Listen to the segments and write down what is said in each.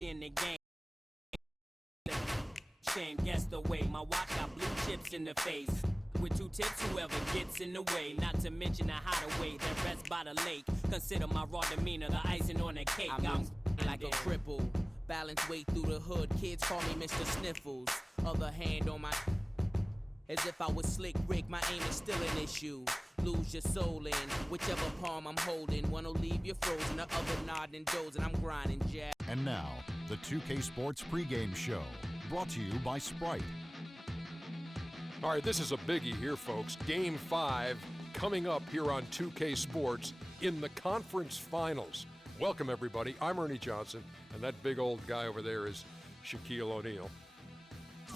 in the game. Shame, guess the way my watch got blue chips in the face. With 2 tips, whoever gets in the way. Not to mention the hideaway that rests by the lake. Consider my raw demeanor the icing on the cake. I'm like a cripple, balance way through the hood. Kids call me Mr. Sniffles. Other hand on my, as if I was Slick Rick. My aim is still an issue. Lose your soul in whichever palm I'm holding. One will leave you frozen, the other nodding and dozing. I'm grinding, Jack. And now, the 2K Sports pregame show, brought to you by Sprite. All right, this is a biggie here, folks. Game 5 coming up here on 2K Sports in the conference finals. Welcome, everybody. I'm Ernie Johnson, and that big old guy over there is Shaquille O'Neal.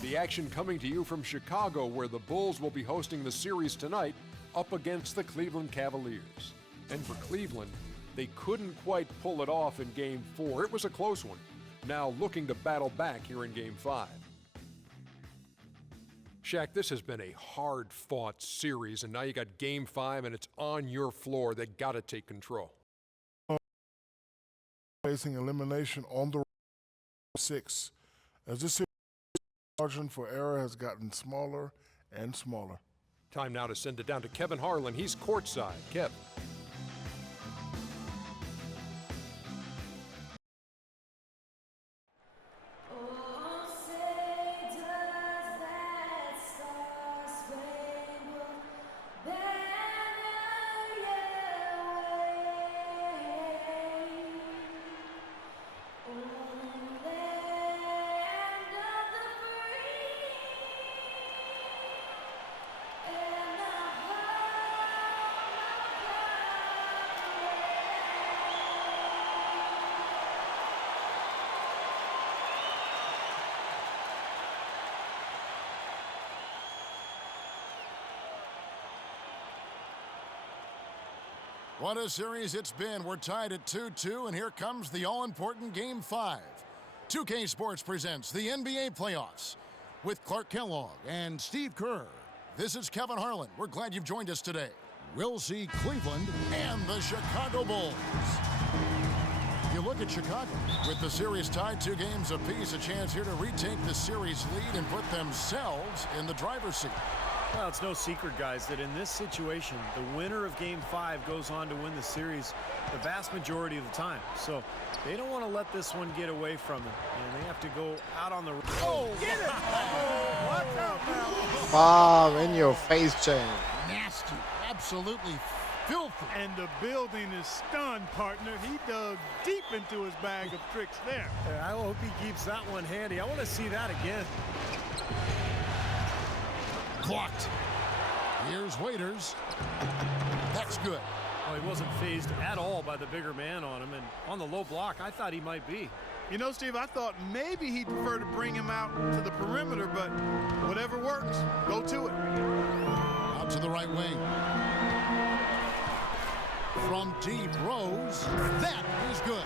The action coming to you from Chicago, where the Bulls will be hosting the series tonight up against the Cleveland Cavaliers. And for Cleveland, they couldn't quite pull it off in Game 4. It was a close one. Now looking to battle back here in Game 5. Shaq, this has been a hard-fought series, and now you got Game 5, and it's on your floor. They got to take control. Facing elimination on the 6, as this margin for error has gotten smaller and smaller. Time now to send it down to Kevin Harlan. He's courtside. Kev. What a series it's been. We're tied at 2-2, and here comes the all-important Game 5. 2K Sports presents the NBA playoffs with Clark Kellogg and Steve Kerr. This is Kevin Harlan. We're glad you've joined us today. We'll see Cleveland and the Chicago Bulls. You look at Chicago. With the series tied 2 games apiece, a chance here to retake the series lead and put themselves in the driver's seat. Well, it's no secret, guys, that in this situation, the winner of Game 5 goes on to win the series the vast majority of the time. So they don't want to let this one get away from them, and they have to go out on the... Oh, get it! Oh, watch out now! Bomb in your face, Chain. Nasty, absolutely filthy. And the building is stunned, partner. He dug deep into his bag of tricks there. I hope he keeps that one handy. I want to see that again. Blocked. Here's Waiters. That's good. Well, he wasn't phased at all by the bigger man on him, and on the low block, I thought he might be. You know, Steve, I thought maybe he'd prefer to bring him out to the perimeter, but whatever works, go to it. Out to the right wing. From deep, Rose. That is good.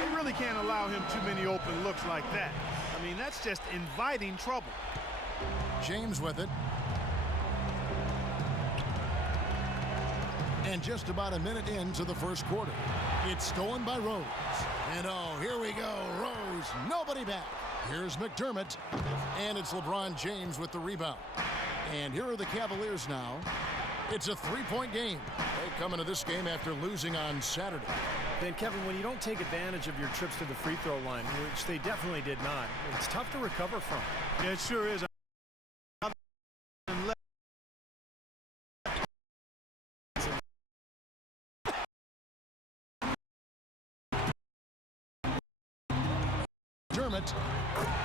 They really can't allow him too many open looks like that. I mean, that's just inviting trouble. James with it. And just about a minute into the first quarter. It's stolen by Rose. And oh, here we go. Rose, nobody back. Here's McDermott. And it's LeBron James with the rebound. And here are the Cavaliers now. It's a 3-point game. They come into this game after losing on Saturday. Then, Kevin, when you don't take advantage of your trips to the free throw line, which they definitely did not, it's tough to recover from. Yeah, it sure is.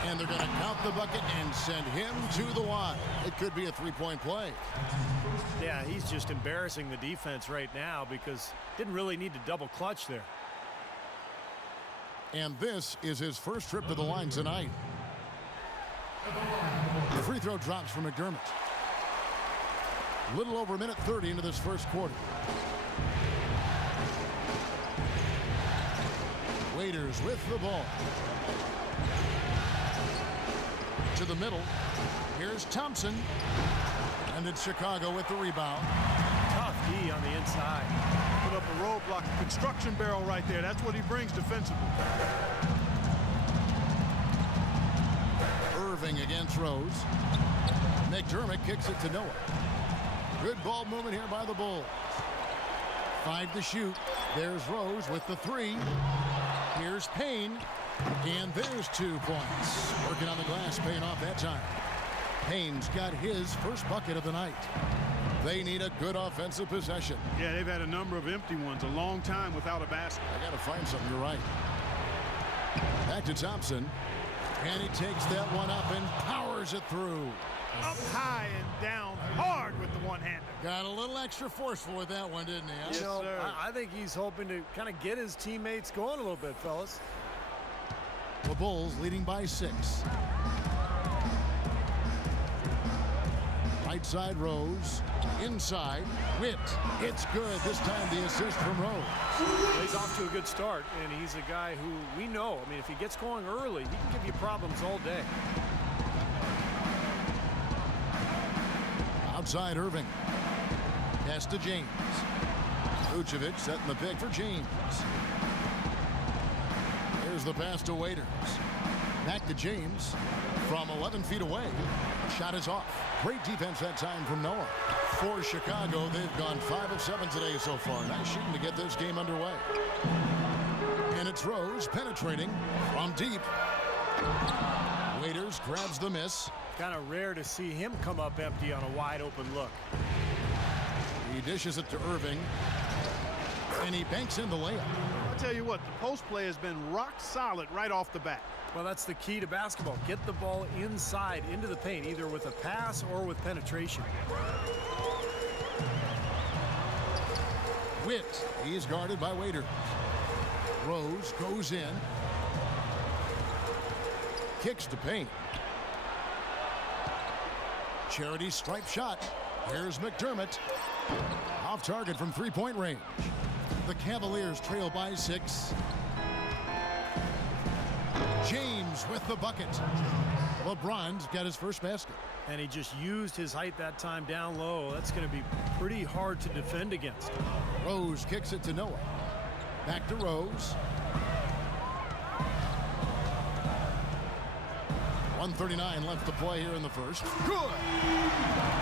And they're going to count the bucket and send him to the line. It could be a 3-point play. Yeah, he's just embarrassing the defense right now because didn't really need to double clutch there. And this is his first trip to the line tonight. The free throw drops from McDermott. A little over a minute 30 into this first quarter. Waiters with the ball. To the middle. Here's Thompson. And it's Chicago with the rebound. Tough D on the inside. Put up a roadblock, a construction barrel right there. That's what he brings defensively. Irving against Rose. McDermott kicks it to Noah. Good ball movement here by the Bulls. 5 to shoot. There's Rose with the 3. Here's Payne. And there's 2 points. Working on the glass, paying off that time. Payne's got his first bucket of the night. They need a good offensive possession. Yeah, they've had a number of empty ones, a long time without a basket. I got to find something. You're right. Back to Thompson. And he takes that one up and powers it through. Up high and down hard with the one-hander. Got a little extra forceful with that one, didn't he? Yes, sir. I think he's hoping to kind of get his teammates going a little bit, fellas. The Bulls leading by 6. Right side Rose. Inside Witt. It's good. This time the assist from Rose. He's off to a good start, and he's a guy who we know. I mean, if he gets going early, he can give you problems all day. Outside Irving. Pass to James. Vucevic setting the pick for James. Here's the pass to Waiters. Back to James from 11 feet away. Shot is off. Great defense that time from Noah. For Chicago, they've gone 5 of 7 today so far. Nice shooting to get this game underway. And it's Rose penetrating from deep. Waiters grabs the miss. Kind of rare to see him come up empty on a wide open look. He dishes it to Irving. And he banks in the layup. I'll tell you what, the post play has been rock solid right off the bat. Well, that's the key to basketball. Get the ball inside into the paint, either with a pass or with penetration. Witt, he's guarded by Waiters. Rose goes in. Kicks to Payne. Charity stripe shot. Here's McDermott. Off target from three-point range. The Cavaliers trail by 6. James with the bucket. LeBron's got his first basket. And he just used his height that time down low. That's going to be pretty hard to defend against. Rose kicks it to Noah. Back to Rose. 1:39 left to play here in the first. Good.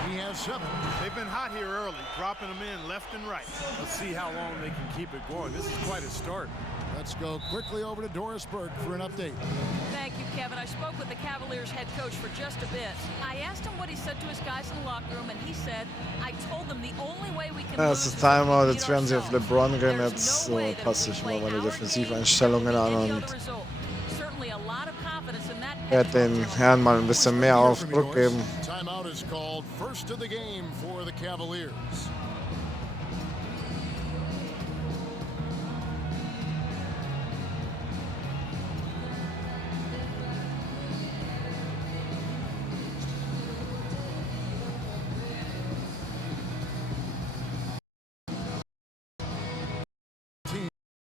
He has 7. They've been hot here early, dropping them in left and right. Let's see how long they can keep it going. This is quite a start. Let's go quickly over to Doris Burke for an update. Thank you, Kevin. I spoke with the Cavaliers head coach for just a bit. I asked him what he said to his guys in the locker room, and he said, I told them the only way we can Es ist Timeout, jetzt werden sie auf LeBron gehen, jetzt passe ich mal meine Defensiveinstellungen an und werde den Herrn mal ein bisschen mehr Aufdruck geben. Timeout is called. First of the game for the Cavaliers.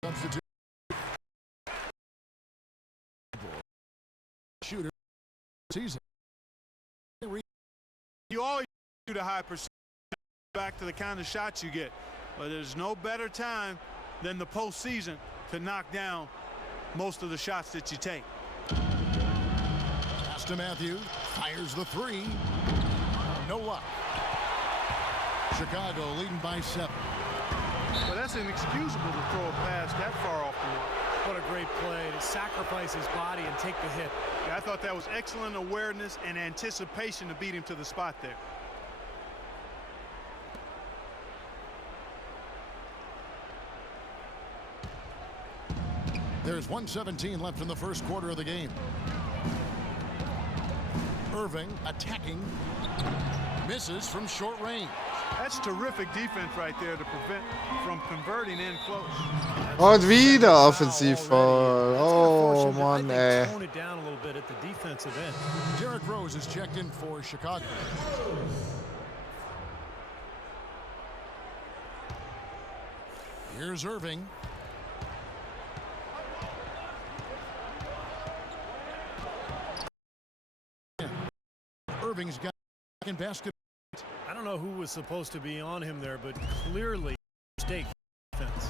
Substitute. Shooter season. You always shoot a high percentage back to the kind of shots you get. But there's no better time than the postseason to knock down most of the shots that you take. Pass to Matthews. Fires the 3. No luck. Chicago leading by 7. Well, that's inexcusable to throw a pass that far off the mark. What a great play to sacrifice his body and take the hit. Yeah, I thought that was excellent awareness and anticipation to beat him to the spot there. There's 1:17 left in the first quarter of the game. Irving attacking. Misses from short range. That's terrific defense right there to prevent from converting in close. Und wieder Offensivfoul. Oh Mann, ey. Tone it down a little bit at the defensive end. Derrick Rose is checked in for Chicago. Here's Irving. Irving's got second basket. I don't know who was supposed to be on him there, but clearly mistake defense.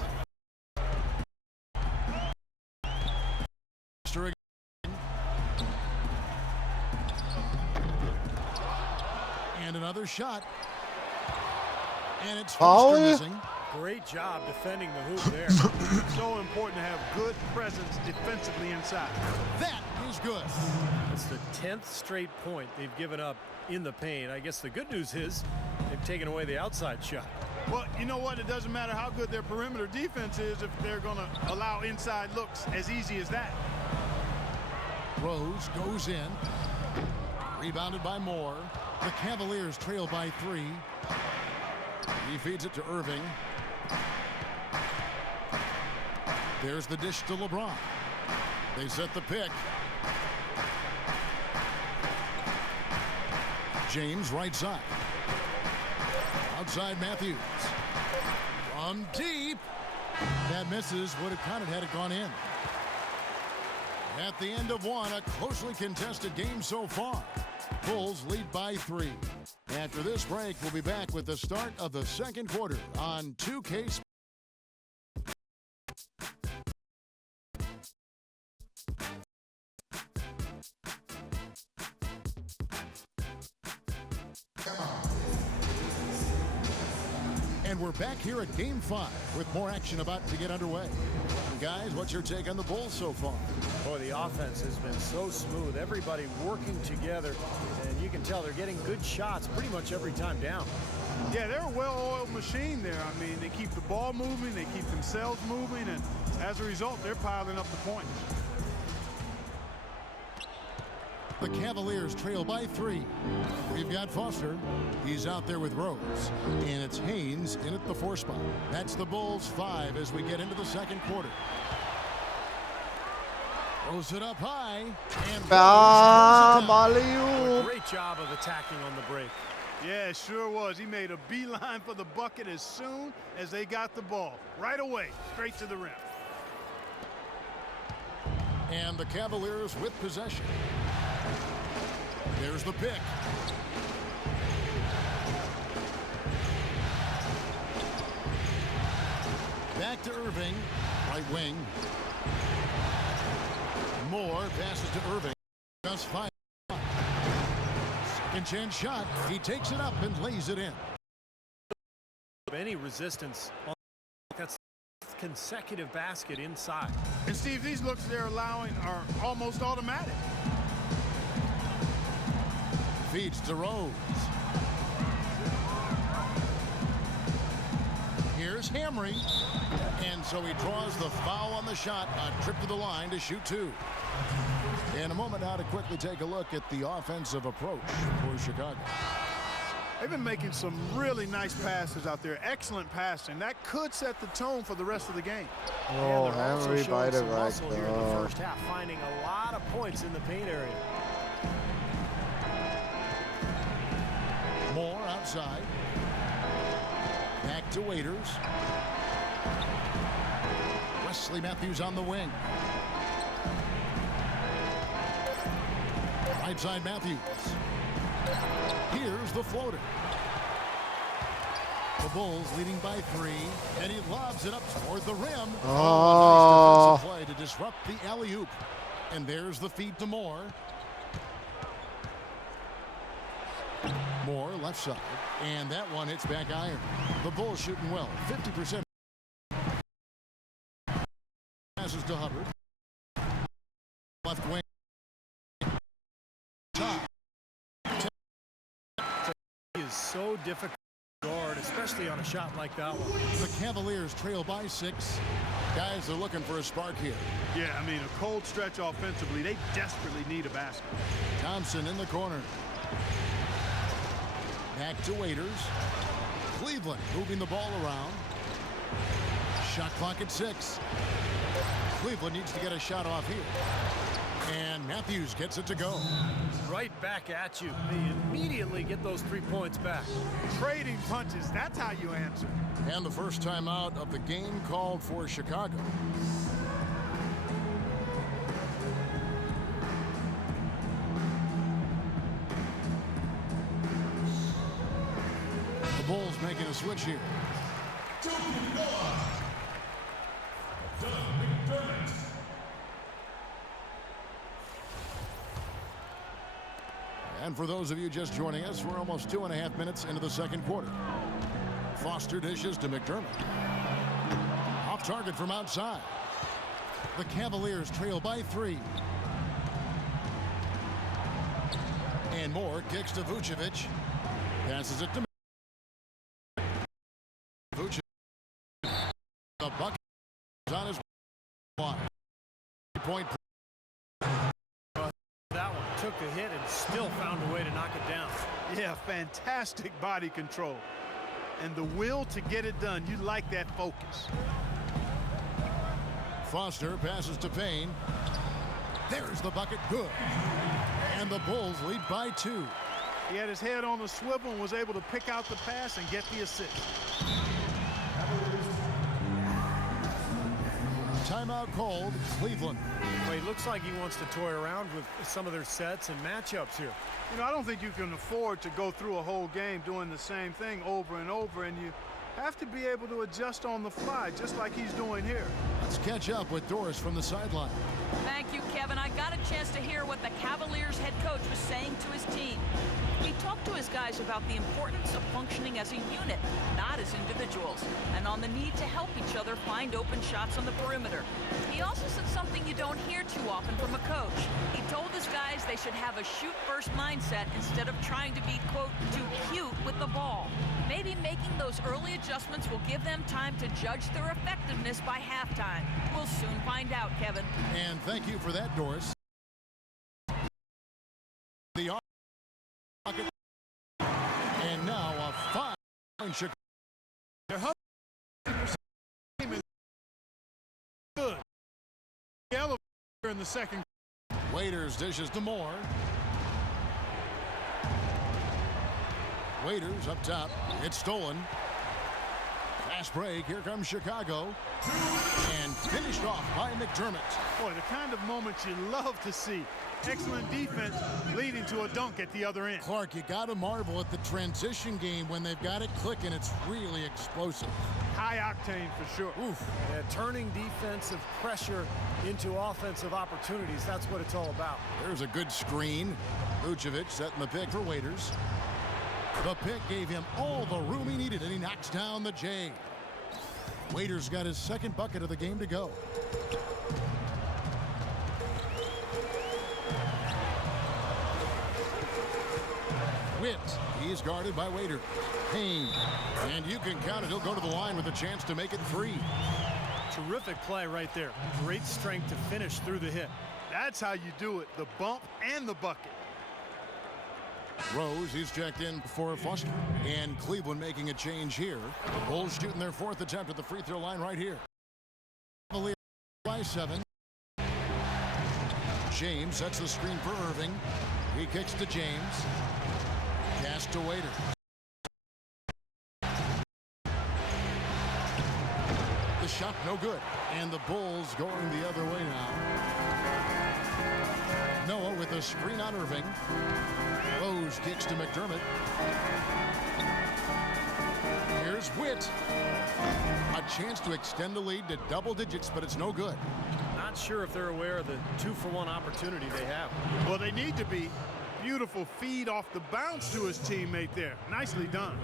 another shot. And it's Foul? missing. Great job defending the hoop there. So important to have good presence defensively inside. That is good. It's the 10th straight point they've given up in the paint. I guess the good news is they've taken away the outside shot. Well, you know what? It doesn't matter how good their perimeter defense is if they're going to allow inside looks as easy as that. Rose goes in. Rebounded by Moore. The Cavaliers trail by 3. He feeds it to Irving. There's the dish to LeBron. They set the pick. James right side. Outside Matthews. From deep. That misses. Would have counted had it gone in. At the end of one, a closely contested game so far. Bulls lead by 3. After this break, we'll be back with the start of the second quarter on 2K Sports. And we're back here at Game 5 with more action about to get underway. Guys, what's your take on the Bulls so far? Boy, the offense has been so smooth. Everybody working together, and you can tell they're getting good shots pretty much every time down. Yeah, they're a well-oiled machine there. I mean, they keep the ball moving, they keep themselves moving, and as a result, they're piling up the points. The Cavaliers trail by 3. We've got Foster. He's out there with Rose. And it's Haynes in at the 4 spot. That's the Bulls 5 as we get into the second quarter. Throws it up high. And Great job of attacking on the break. Yeah, it sure was. He made a beeline for the bucket as soon as they got the ball. Right away, straight to the rim. And the Cavaliers with possession. There's the pick. Back to Irving. Right wing. Moore passes to Irving. Just 5. Second chance shot. He takes it up and lays it in. Any resistance on that's consecutive basket inside. And Steve, these looks they're allowing are almost automatic. Feeds to Rose. Here's Hamry. And so he draws the foul on the shot. A trip to the line to shoot 2. In a moment now to quickly take a look at the offensive approach for Chicago. They've been making some really nice passes out there. Excellent passing. That could set the tone for the rest of the game. Oh, Henry by the right. Here in the first half, finding a lot of points in the paint area. Moore outside. Back to Waiters. Wesley Matthews on the wing. Right side Matthews. Here's the floater. The Bulls leading by 3, and he lobs it up toward the rim. Oh, nice defensive play to disrupt the alley-oop. And there's the feed to Moore. Moore left side, and that one hits back iron. The Bulls shooting well, 50%. Passes to Hubbard. Left wing. Top. He is so difficult to guard, especially on a shot like that one. The Cavaliers trail by 6. Guys are looking for a spark here. Yeah, I mean, a cold stretch offensively. They desperately need a basket. Thompson in the corner. Back to Waiters. Cleveland moving the ball around. Shot clock at 6. Cleveland needs to get a shot off here. And Matthews gets it to go. Right back at you. They immediately get those 3 points back. Trading punches, that's how you answer. And the first time out of the game called for Chicago. The Bulls making a switch here. And for those of you just joining us, we're almost 2.5 minutes into the second quarter. Foster dishes to McDermott. Off target from outside. The Cavaliers trail by 3. And Moore kicks to Vucevic. Passes it to Vucevic. The bucket is on his line. Point. That one took the hit and still found a way to knock it down. Yeah, fantastic body control. And the will to get it done. You like that focus. Foster passes to Payne. There's the bucket. Good. And the Bulls lead by 2. He had his head on the swivel and was able to pick out the pass and get the assist. Timeout called. Cleveland. Well, he looks like he wants to toy around with some of their sets and matchups here. You know, I don't think you can afford to go through a whole game doing the same thing over and over, and you have to be able to adjust on the fly, just like he's doing here. Let's catch up with Doris from the sideline. Thank you, Kevin. I got a chance to hear what the Cavaliers head coach was saying to his team. He talked to his guys about the importance of functioning as a unit, not as individuals, and on the need to help each other find open shots on the perimeter. He also said something you don't hear too often from a coach. He told his guys they should have a shoot-first mindset instead of trying to be, quote, too cute with the ball. Maybe making those early adjustments will give them time to judge their effectiveness by halftime. We'll soon find out, Kevin. And thank you for that, Doris. The bucket. And now a fine Chicago. They're 100% good. The elevator in the second. Waiters dishes to Moore. Waiters up top. It's stolen. Fast break. Here comes Chicago. And finished off by McDermott. Boy, the kind of moments you love to see. Excellent defense leading to a dunk at the other end. Clark, you got to marvel at the transition game when they've got it clicking. It's really explosive. High octane for sure. Oof. Yeah, turning defensive pressure into offensive opportunities. That's what it's all about. There's a good screen. Vucevic setting the pick for Waiters. The pick gave him all the room he needed, and he knocks down the J. Waiters got his second bucket of the game to go. Witt, he's guarded by Waiter. Payne, and you can count it. He'll go to the line with a chance to make it 3. Terrific play right there. Great strength to finish through the hit. That's how you do it, the bump and the bucket. Rose, he's checked in for Foster. And Cleveland making a change here. Bulls shooting their 4th attempt at the free throw line right here. By 7. James sets the screen for Irving. He kicks to James. Pass to Waiter. The shot no good. And the Bulls going the other way now. Noah with a screen on Irving. Rose kicks to McDermott. Here's Witt. A chance to extend the lead to double digits, but it's no good. Not sure if they're aware of the 2-for-1 opportunity they have. Well, they need to be. Beautiful feed off the bounce to his teammate there. Nicely done.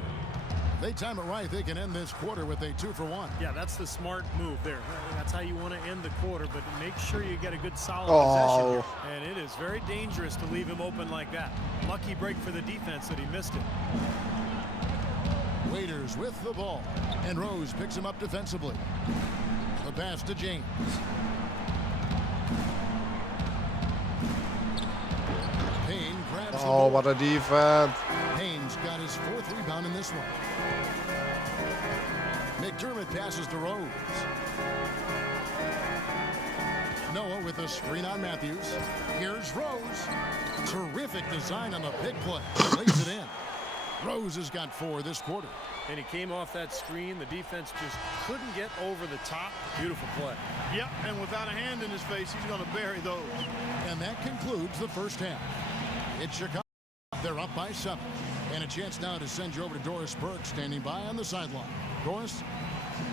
They time it right. They can end this quarter with a 2-for-1. Yeah, that's the smart move there. That's how you want to end the quarter, but make sure you get a good solid possession here. And it is very dangerous to leave him open like that. Lucky break for the defense that he missed it. Waiters with the ball, and Rose picks him up defensively. The pass to James. Payne grabs the ball. Oh, what a defense. Payne's got his 4th rebound in this one. McDermott passes to Rose. Noah with a screen on Matthews. Here's Rose. Terrific design on the big play. Lays it in. Rose has got 4 this quarter. And he came off that screen. The defense just couldn't get over the top. Beautiful play. Yep, and without a hand in his face, he's going to bury those. And that concludes the first half. It's Chicago. They're up by 7. And a chance now to send you over to Doris Burke, standing by on the sideline. Doris?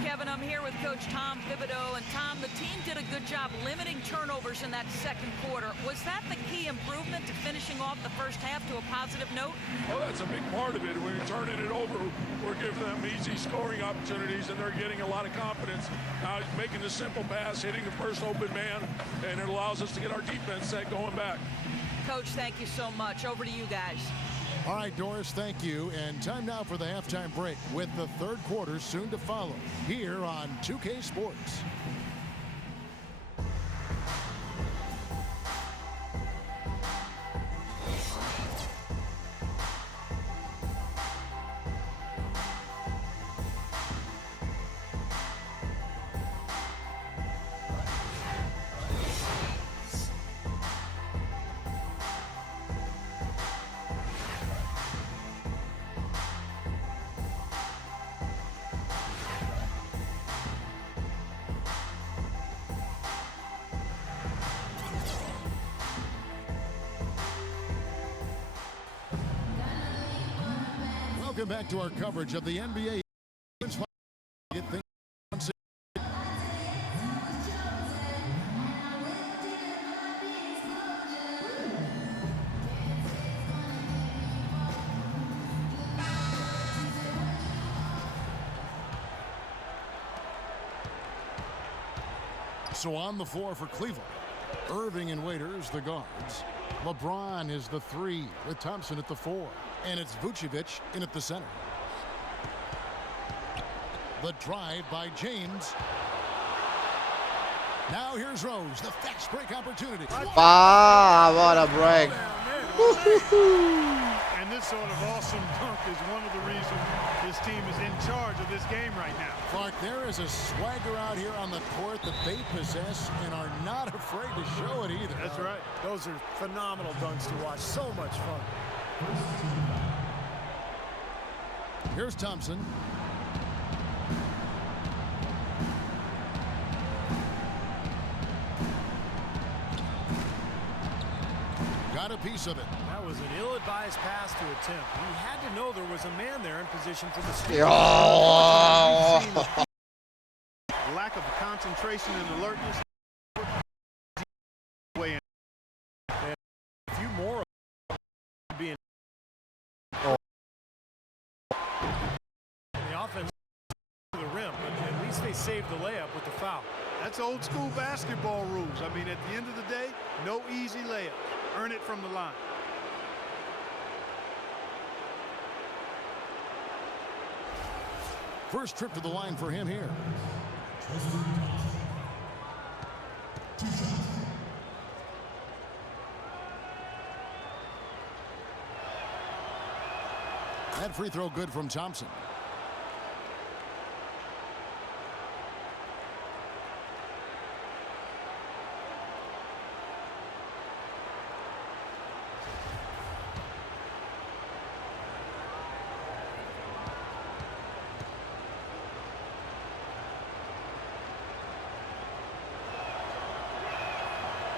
Kevin, I'm here with Coach Tom Thibodeau. And Tom, the team did a good job limiting turnovers in that second quarter. Was that the key improvement to finishing off the first half to a positive note? Well, that's a big part of it. When you're turning it over, we're giving them easy scoring opportunities, and they're getting a lot of confidence. Now, making the simple pass, hitting the first open man, and it allows us to get our defense set going back. Coach, thank you so much. Over to you guys. All right, Doris, thank you. And time now for the halftime break with the third quarter soon to follow here on 2K Sports. Welcome back to our coverage of the NBA. So on the floor for Cleveland, Irving and Waiters, the guards. LeBron is the 3 with Thompson at the 4. And it's Vucevic in at the center. The drive by James. Now here's Rose, the fast break opportunity. Ah, what a break. And this sort of awesome dunk is one of the reasons this team is in charge of this game right now. Clark, there is a swagger out here on the court that they possess and are not afraid to show it either. That's right. Those are phenomenal dunks to watch. So much fun. Here's Thompson. Got a piece of it. That was an ill-advised pass to attempt. He had to know there was a man there in position for the steal. Lack of concentration and alertness. And a few more being the offense to the rim, but at least they saved the layup with the foul. That's old school basketball rules. I mean, at the end of the day, no easy layup. Earn it from the line. First trip to the line for him here. That free throw good from Thompson.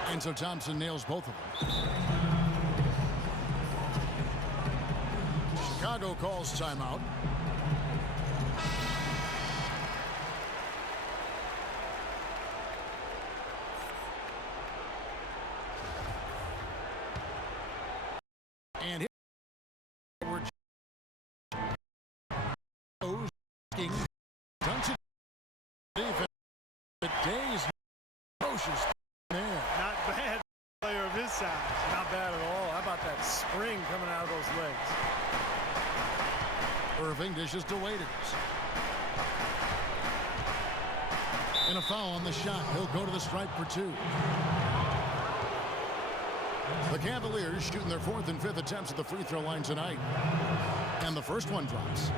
And so Thompson nails both of them. Chicago calls timeout. And here we're dunks it. Defense. Today's atrocious. Not bad player of his size. Not bad at all. How about that spring coming out of those legs? Irving dishes to Waiters. And a foul on the shot. He'll go to the stripe for 2. The Cavaliers shooting their 4th and 5th attempts at the free throw line tonight. And the first one drops.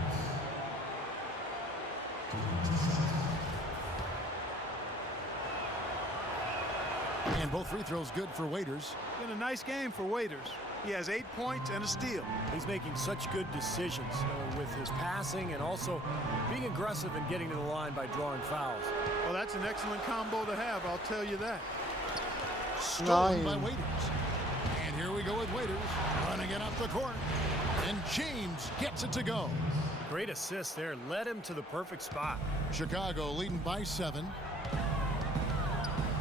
And both free throws good for Waiters. Been a nice game for Waiters. He has 8 points and a steal. He's making such good decisions with his passing and also being aggressive and getting to the line by drawing fouls. Well, that's an excellent combo to have, I'll tell you that. Stolen by Waiters. And here we go with Waiters running it up the court. And James gets it to go. Great assist there. Led him to the perfect spot. Chicago leading by 7.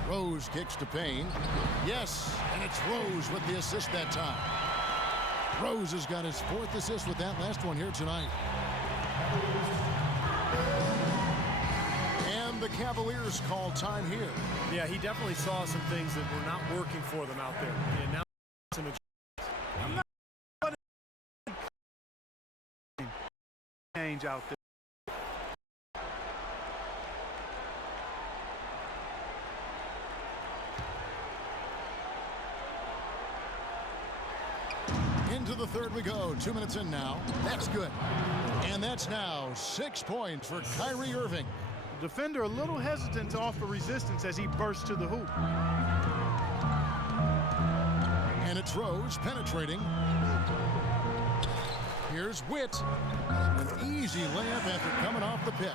Rose kicks to Payne. Yes, and it's Rose with the assist that time. Rose has got his 4th assist with that last one here tonight. And the Cavaliers call time here. Yeah, he definitely saw some things that were not working for them out there. And now some adjustments. Change out there. Into the third we go. 2 minutes in now. That's good. And that's now 6 points for Kyrie Irving. The defender a little hesitant to offer resistance as he bursts to the hoop. And it's Rose penetrating. Here's Witt. An easy layup after coming off the pick.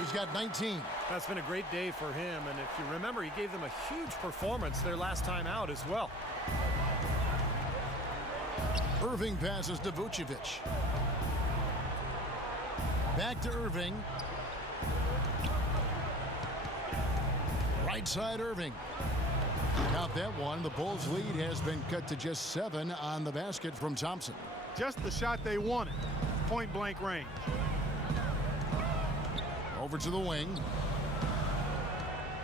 He's got 19. That's been a great day for him. And if you remember, he gave them a huge performance their last time out as well. Irving passes to Vucevic. Back to Irving. Right side Irving. Count that one. The Bulls' lead has been cut to just 7 on the basket from Thompson. Just the shot they wanted. Point blank range. Over to the wing.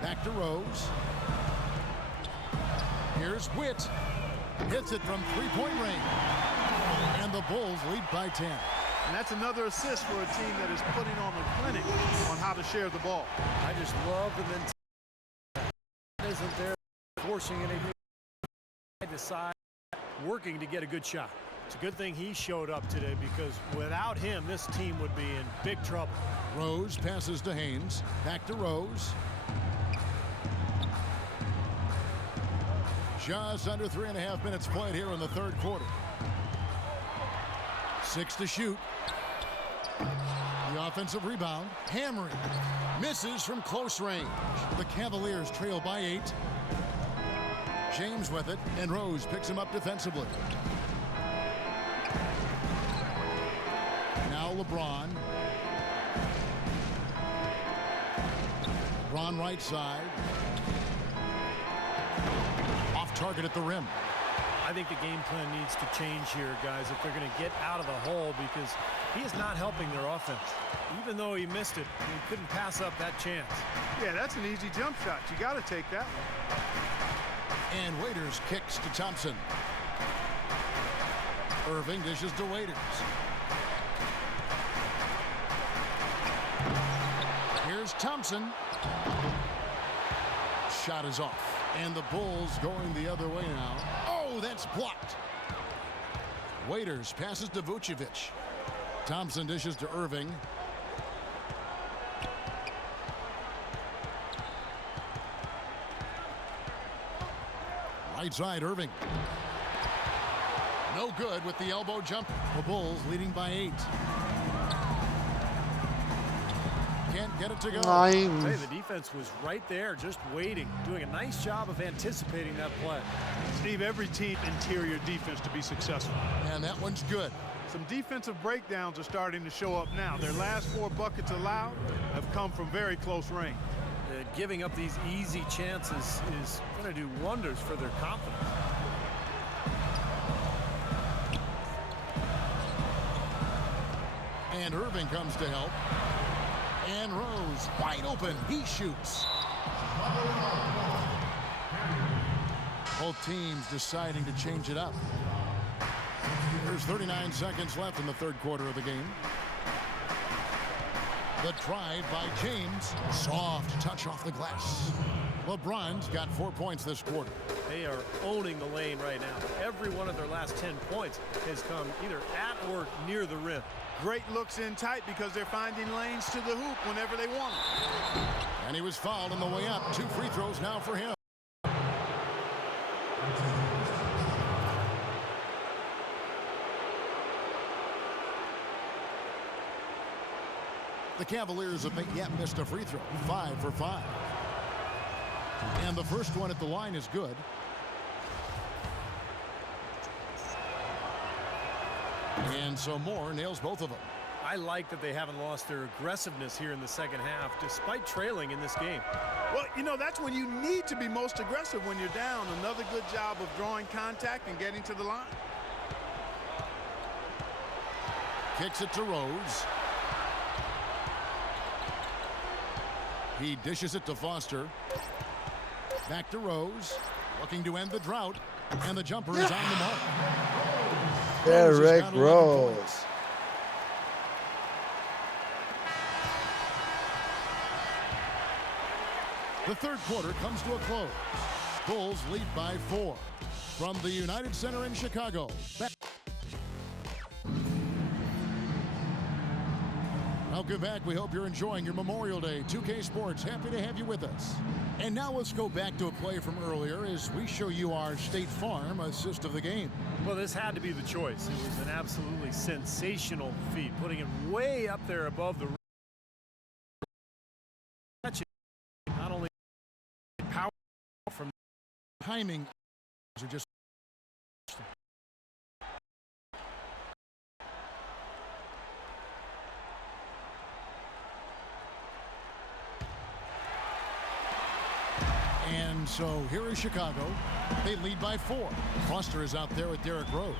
Back to Rose. Here's Witt. Hits it from 3-point range. And the Bulls lead by 10. And that's another assist for a team that is putting on a clinic on how to share the ball. I just love the mentality. Isn't there forcing anything. I decide working to get a good shot. It's a good thing he showed up today because without him, this team would be in big trouble. Rose passes to Haynes. Back to Rose. Just under 3.5 minutes played here in the third quarter. 6 to shoot. The offensive rebound. Hammering. Misses from close range. The Cavaliers trail by 8. James with it, and Rose picks him up defensively. Now LeBron. LeBron right side. Off target at the rim. I think the game plan needs to change here, guys, if they're going to get out of the hole because he is not helping their offense. Even though he missed it, he couldn't pass up that chance. Yeah, that's an easy jump shot. You got to take that one. And Waiters kicks to Thompson. Irving dishes to Waiters. Here's Thompson. Shot is off. And the Bulls going the other way now. Oh, that's blocked. Waiters passes to Vucevic. Thompson dishes to Irving. Right side, Irving. No good with the elbow jumper. The Bulls leading by 8. Can't get it to go. Hey, the defense was right there, just waiting, doing a nice job of anticipating that play. Steve, every team interior defense to be successful. And that one's good. Some defensive breakdowns are starting to show up now. Their last 4 buckets allowed have come from very close range. Giving up these easy chances is going to do wonders for their confidence. And Irving comes to help. And Rose wide open. He shoots. Both teams deciding to change it up. There's 39 seconds left in the third quarter of the game. The drive by James. Soft touch off the glass. LeBron's got 4 points this quarter. They are owning the lane right now. Every one of their last 10 points has come either at or near the rim. Great looks in tight because they're finding lanes to the hoop whenever they want it. And he was fouled on the way up. 2 free throws now for him. The Cavaliers have yet missed a free throw. 5 for 5. And the first one at the line is good. And so Moore nails both of them. I like that they haven't lost their aggressiveness here in the second half, despite trailing in this game. Well, you know, that's when you need to be most aggressive when you're down. Another good job of drawing contact and getting to the line. Kicks it to Rose. He dishes it to Foster. Back to Rose. Looking to end the drought. And the jumper is on the mark. Derrick Rose. The third quarter comes to a close. Bulls lead by 4. From the United Center in Chicago. Welcome back. We hope you're enjoying your Memorial Day. 2K Sports, happy to have you with us. And now let's go back to a play from earlier as we show you our State Farm assist of the game. Well, this had to be the choice. It was an absolutely sensational feat, putting it way up there above the rim. Not only power from timing are just and so here is Chicago. They lead by 4. Foster is out there with Derrick Rose.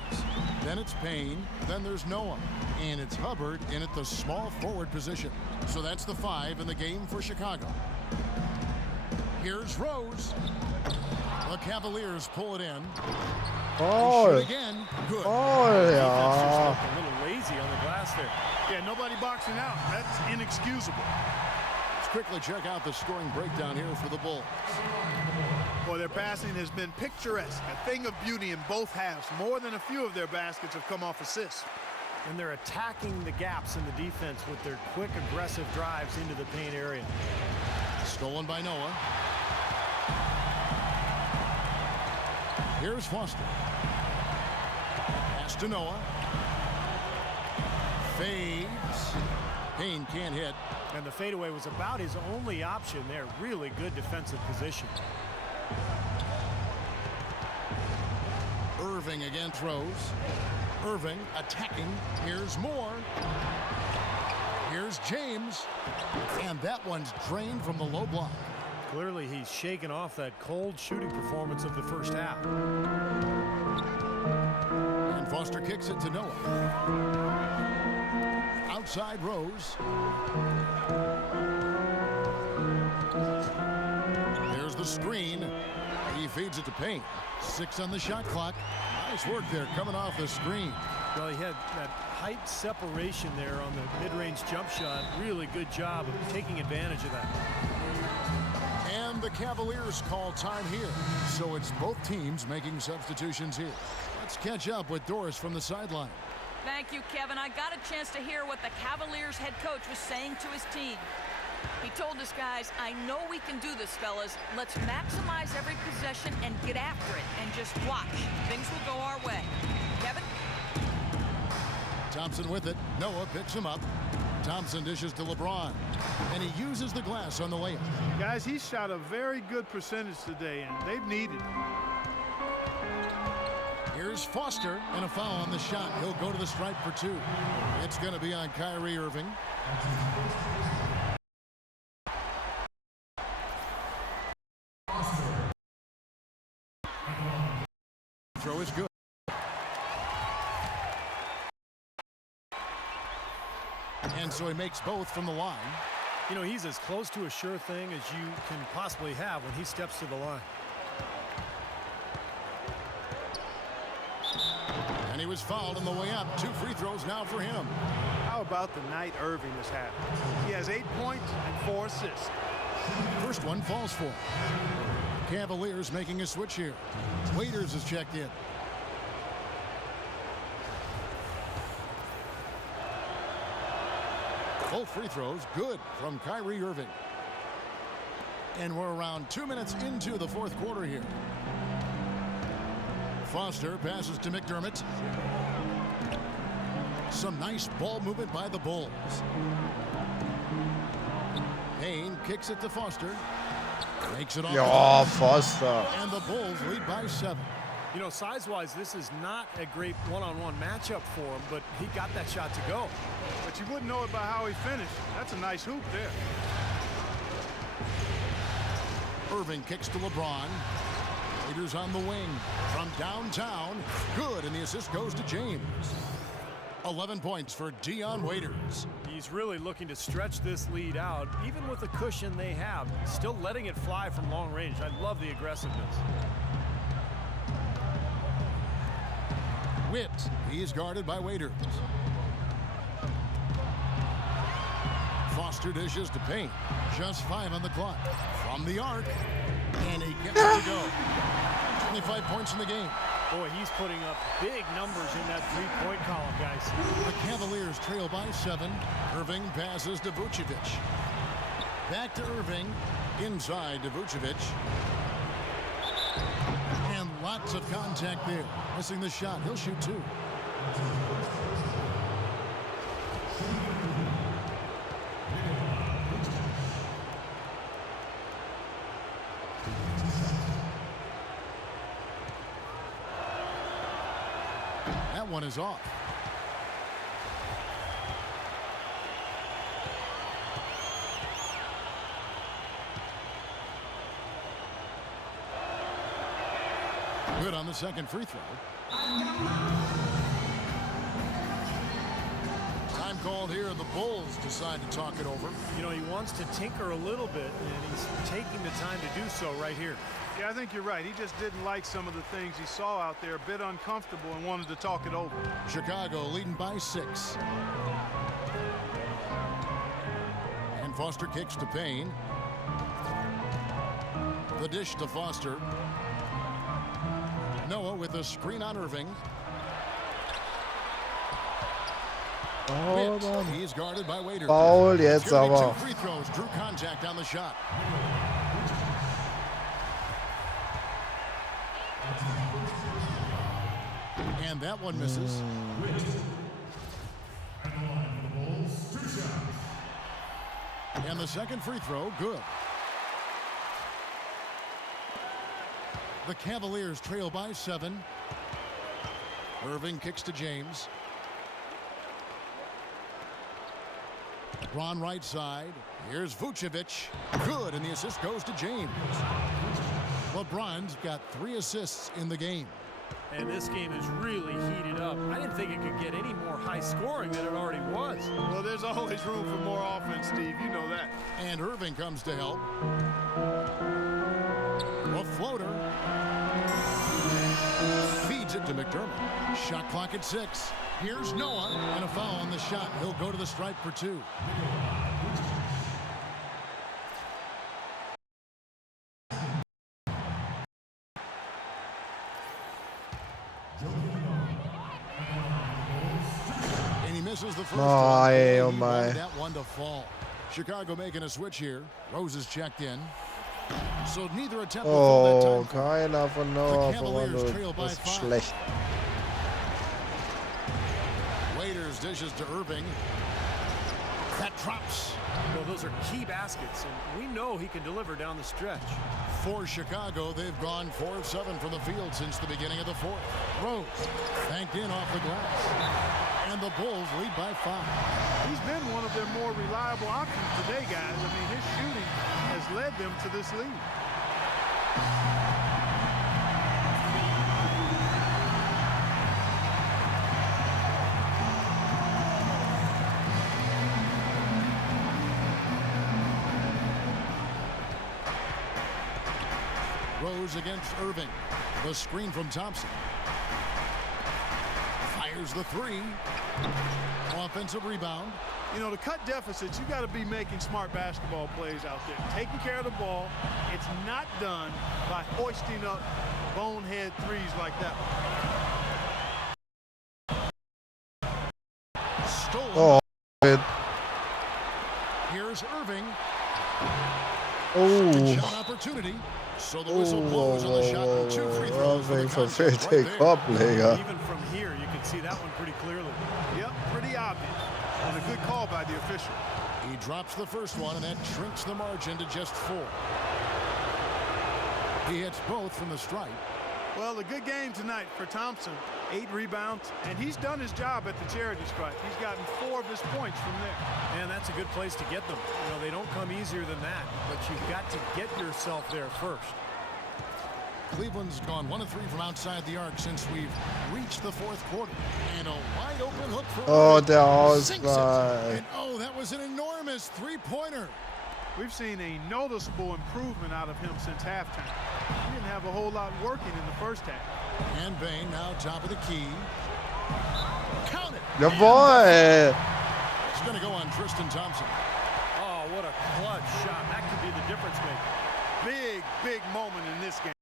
Then it's Payne. Then there's Noah. And it's Hubbard in at the small forward position. So that's the 5 in the game for Chicago. Here's Rose. The Cavaliers pull it in. Oh, Shoot again. Good. Oh, yeah. a little lazy on the glass there. Yeah, nobody boxing out. That's inexcusable. Let's quickly check out the scoring breakdown here for the Bulls. Well, their passing has been picturesque, a thing of beauty in both halves. More than a few of their baskets have come off assists. And they're attacking the gaps in the defense with their quick, aggressive drives into the paint area. Stolen by Noah. Here's Foster. Pass to Noah. Fades. Payne can't hit. And the fadeaway was about his only option there. Really good defensive position. Irving against Rose. Irving attacking. Here's Moore. Here's James. And that one's drained from the low block. Clearly he's shaken off that cold shooting performance of the first half. And Foster kicks it to Noah. Outside Rose. There's the screen. He feeds it to Payne. 6 on the shot clock. Nice work there coming off the screen. Well, he had that height separation there on the mid-range jump shot. Really good job of taking advantage of that. And the Cavaliers call time here. So it's both teams making substitutions here. Let's catch up with Doris from the sideline. Thank you, Kevin. I got a chance to hear what the Cavaliers head coach was saying to his team. He told his guys, I know we can do this, fellas. Let's maximize every possession and get after it and just watch. Things will go our way. Kevin? Thompson with it. Noah picks him up. Thompson dishes to LeBron. And he uses the glass on the layup. Guys, he shot a very good percentage today, and they've needed it. Here's Foster, and a foul on the shot. He'll go to the stripe for 2. It's going to be on Kyrie Irving. Throw is good. And so he makes both from the line. You know, he's as close to a sure thing as you can possibly have when he steps to the line. And he was fouled on the way up. 2 free throws now for him. How about the night Irving has had? He has 8 points and 4 assists. First one falls for him. Cavaliers making a switch here. Waiters is checked in. Both free throws good from Kyrie Irving. And we're around 2 minutes into the fourth quarter here. Foster passes to McDermott. Some nice ball movement by the Bulls. Payne kicks it to Foster. Makes it off. Ja, Foster. And the Bulls lead by 7. You know, size-wise, this is not a great one-on-one matchup for him, but he got that shot to go. But you wouldn't know it by how he finished. That's a nice hoop there. Irving kicks to LeBron. Waiters on the wing from downtown. Good, and the assist goes to James. 11 points for Dion Waiters. He's really looking to stretch this lead out, even with the cushion they have, still letting it fly from long range. I love the aggressiveness. Witt, he's guarded by Waiters. Foster dishes to Payne. Just 5 on the clock. From the arc, and he gets it to go. 25 points in the game. Boy, he's putting up big numbers in that three-point column, guys. The Cavaliers trail by 7. Irving passes to Vucevic. Back to Irving. Inside to Vucevic. And lots of contact there. Missing the shot. He'll shoot 2. That one is off. Good on the second free throw. Time called here. The Bulls decide to talk it over. You know, he wants to tinker a little bit, and he's taking the time to do so right here. Yeah, I think you're right. He just didn't like some of the things he saw out there, a bit uncomfortable, and wanted to talk it over. Chicago leading by 6. And Foster kicks to Payne. The dish to Foster. Noah with a screen on Irving. Oh, Mann. He's guarded by Waiters. Foul jetzt aber. 2 free throws. Drew contact on the shot. And that one misses. And the second free throw, good. The Cavaliers trail by 7. Irving kicks to James. LeBron right side. Here's Vucevic. Good, and the assist goes to James. LeBron's got 3 assists in the game. And this game is really heated up. I didn't think it could get any more high scoring than it already was. Well, there's always room for more offense, Steve. You know that. And Irving comes to help. A floater. Feeds it to McDermott. Shot clock at 6. Here's Noah, and a foul on the shot. He'll go to the stripe for 2. And he misses the first one. Oh He my. wanted that one to fall. Chicago making a switch here. Rose is checked in. So neither attempt will fall Oh, that time. keiner von Noah Cavaliers trail verwandelt. by Das ist 5. schlecht. Waiters dishes to Irving. That drops. Well, those are key baskets, and we know he can deliver down the stretch. For Chicago, they've gone 4 of 7 from the field since the beginning of the 4th. Rose banked in off the glass. And the Bulls lead by 5. He's been one of their more reliable options today, guys. I mean, his shooting has led them to this lead. Rose against Irving. The screen from Thompson. Fires the 3. Offensive rebound. You know, to cut deficits, you got to be making smart basketball plays out there. Taking care of the ball. It's not done by hoisting up bonehead threes like that. Stolen. Oh, shit. Here's Irving. Oh. Shot opportunity. So the whistle blows on the shot. And 2 free throws for the Irving contest verfehlt right den there. Korbleger. Even from here, you can see that one pretty clearly. Yep, pretty obvious. And a good call by the official. He drops the first one, and that shrinks the margin to just 4. He hits both from the stripe. Well, a good game tonight for Thompson. 8 rebounds, and he's done his job at the charity stripe. He's gotten 4 of his points from there. And that's a good place to get them. You know, they don't come easier than that, but you've got to get yourself there first. Cleveland's gone 1 of 3 from outside the arc since we've reached the 4th quarter. And a wide open hook for Oh, der sinks it. Ausgleich. And oh, that was an enormous 3-pointer. We've seen a noticeable improvement out of him since halftime. He didn't have a whole lot working in the first half. And Bain now top of the key. Count it. Jawohl! It's going to go on Tristan Thompson. Oh, what a clutch shot. That could be the difference maker. Big moment in this game.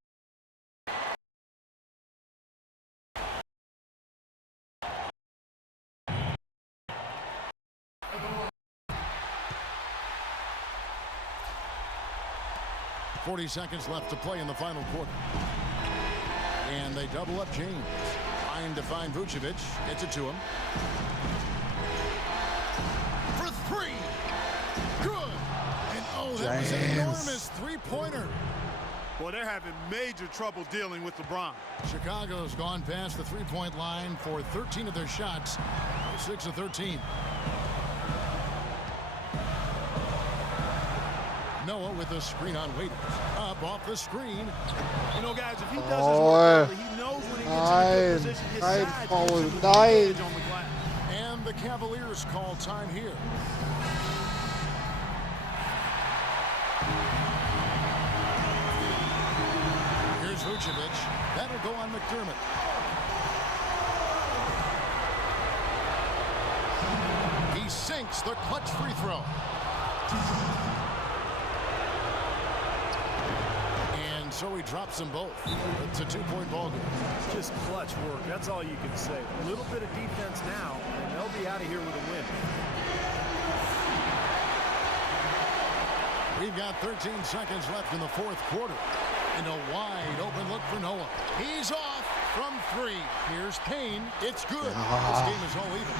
.40 seconds left to play in the final quarter. And they double up James. Trying to find Vucevic. Gets it to him. For 3. Good. And oh, that was an enormous 3-pointer. Well, they're having major trouble dealing with LeBron. Chicago's gone past the 3-point line for 13 of their shots. 6 of 13. Noah with the screen on Waiters. Up off the screen. You know, guys, if he does his work early, he knows when he gets in a good position. His size gives him the advantage on the glass. And the Cavaliers call time here. Here's Vucevic. That'll go on McDermott. He sinks the clutch free throw. So he drops them both. It's a 2-point ball game. Just clutch work. That's all you can say. A little bit of defense now, and they'll be out of here with a win. We've got 13 seconds left in the 4th quarter. And a wide open look for Noah. He's off from 3. Here's Payne. It's good. This game is all even.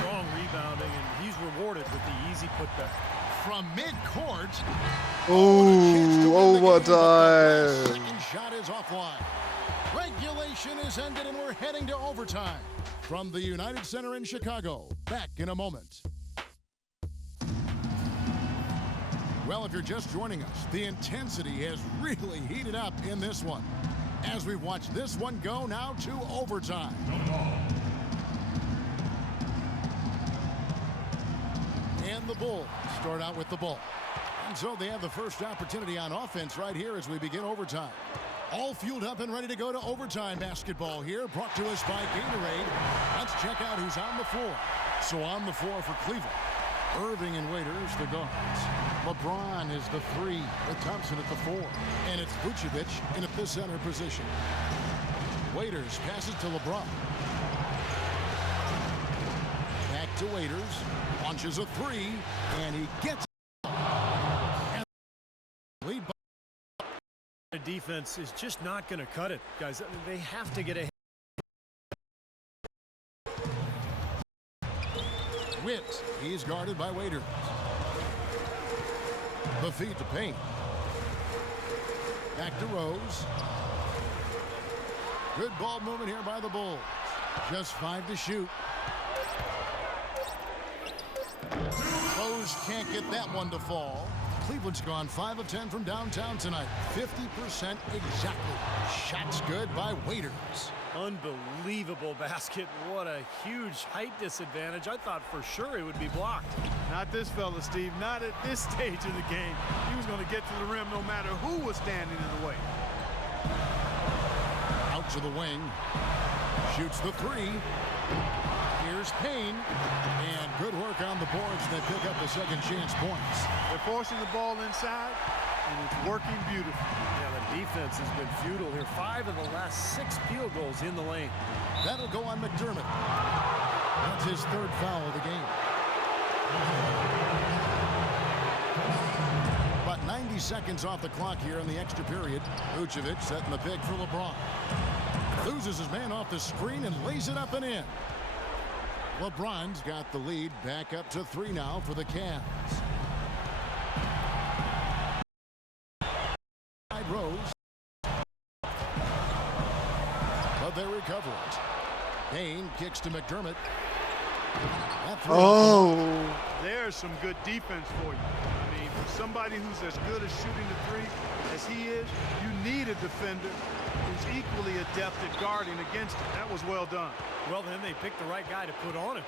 Strong rebounding, and he's rewarded with the easy putback. From midcourt. Ooh, overtime. Second shot is offline. Regulation is ended and we're heading to overtime. From the United Center in Chicago. Back in a moment. Well, if you're just joining us, the intensity has really heated up in this one. As we watch this one go now to overtime. And the Bulls start out with the ball. And so they have the first opportunity on offense right here as we begin overtime. All fueled up and ready to go to overtime basketball here, brought to us by Gatorade. Let's check out who's on the floor. So on the floor for Cleveland, Irving and Waiters, the guards. LeBron is the 3, with Thompson at the 4. And it's Vucevic in at the center position. Waiters passes to LeBron. Back to Waiters. Launches a 3, and he gets it. And lead by The defense is just not going to cut it, guys. They have to get ahead. Witt, he's guarded by Waiters. The feed to Payne. Back to Rose. Good ball movement here by the Bulls. Just 5 to shoot. Rose can't get that one to fall. Cleveland's gone 5 of 10 from downtown tonight. 50% exactly. Shots good by Waiters. Unbelievable basket. What a huge height disadvantage. I thought for sure it would be blocked. Not this fella, Steve. Not at this stage of the game. He was going to get to the rim no matter who was standing in the way. Out to the wing. Shoots the 3. Here's Payne. And good work on the boards. They pick up the second chance points. They're forcing the ball inside, and it's working beautifully. Yeah, the defense has been futile here. 5 of the last 6 field goals in the lane. That'll go on McDermott. That's his 3rd foul of the game. About 90 seconds off the clock here in the extra period. Vucevic setting the pick for LeBron. Loses his man off the screen and lays it up and in. LeBron's got the lead back up to 3 now for the Cavs. Rose. Kane kicks to McDermott. Oh. There's some good defense for you. I mean, for somebody who's as good at shooting the three as he is, you need a defender who's equally adept at guarding against him. That was well done. Well, then they picked the right guy to put on him.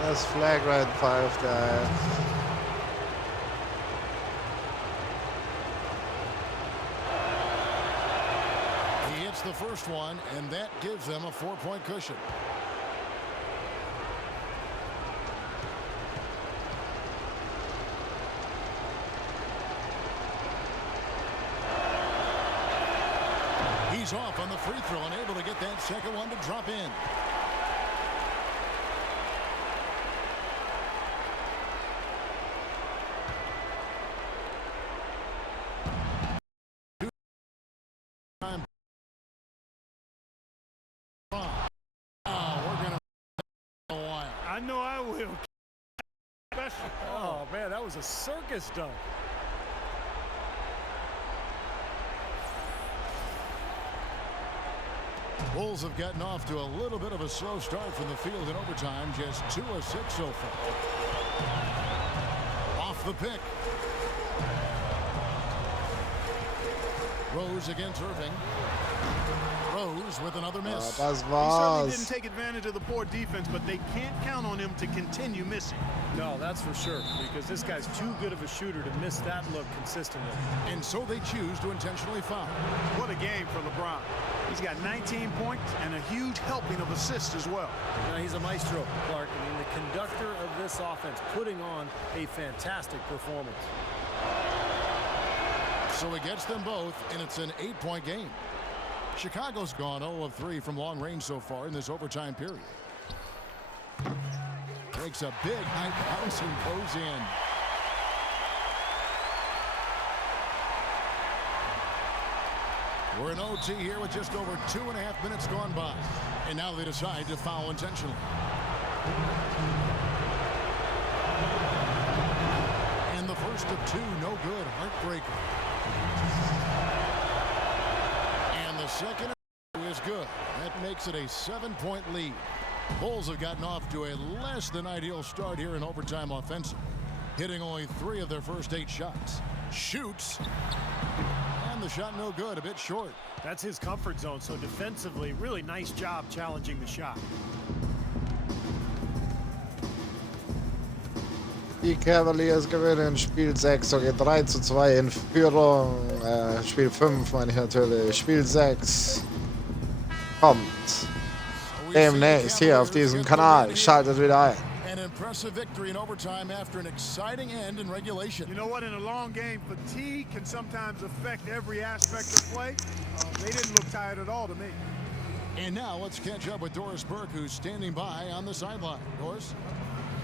That's flagrant 5 there. He hits the first one, and that gives them a 4-point cushion. He's off on the free throw and able to get that second one to drop in. I know I will. Oh, man, that was a circus dunk. Bulls have gotten off to a little bit of a slow start from the field in overtime. Just 2 of 6 so far. Off the pick. Rose against Irving. Rose with another miss. Das He certainly war's. didn't take advantage of the poor defense, but they can't count on him to continue missing. No, that's for sure, because this guy's too good of a shooter to miss that look consistently. And so they choose to intentionally foul. What a game for LeBron. He's got 19 points and a huge helping of assists as well. Now, he's a maestro, Clark. I mean, the conductor of this offense, putting on a fantastic performance. So he gets them both, and it's an 8-point game. Chicago's gone 0 of 3 from long range so far in this overtime period. Takes a big high bounce and goes in. We're in OT here with just over 2.5 minutes gone by. And now they decide to foul intentionally. And the first of 2, no good. Heartbreaker. And the second is good. That makes it a 7-point lead. Bulls have gotten off to a less than ideal start here in overtime offensive. Hitting only 3 of their first 8 shots. Shoots. And the shot no good, a bit short. That's his comfort zone, so defensively, really nice job challenging the shot. Die Cavaliers gewinnen Spiel 6 und gehen 3:2 in Führung. Spiel 5 meine ich natürlich. Spiel 6 kommt demnächst hier auf diesem Kanal. Schaltet wieder ein. An impressive victory in overtime after an exciting end in regulation. You know what? In a long game, fatigue can sometimes affect every aspect of play. They didn't look tired at all to me. And now let's catch up with Doris Burke, who's standing by on the sideline. Doris?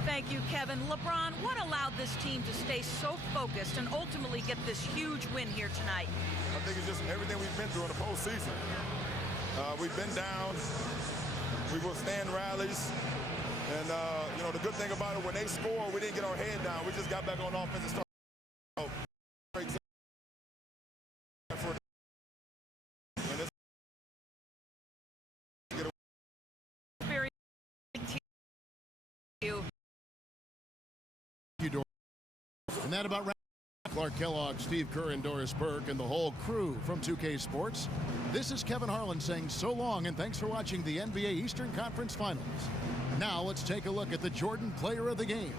Thank you, Kevin. LeBron, what allowed this team to stay so focused and ultimately get this huge win here tonight? I think it's just everything we've been through in the postseason. We've been down. We withstand rallies. And, you know, the good thing about it, when they score, we didn't get our head down. We just got back on offense and started. Very you. And that about wraps up Clark Kellogg, Steve Kerr, and Doris Burke, and the whole crew from 2K Sports. This is Kevin Harlan saying so long, and thanks for watching the NBA Eastern Conference Finals. Now let's take a look at the Jordan Player of the Game.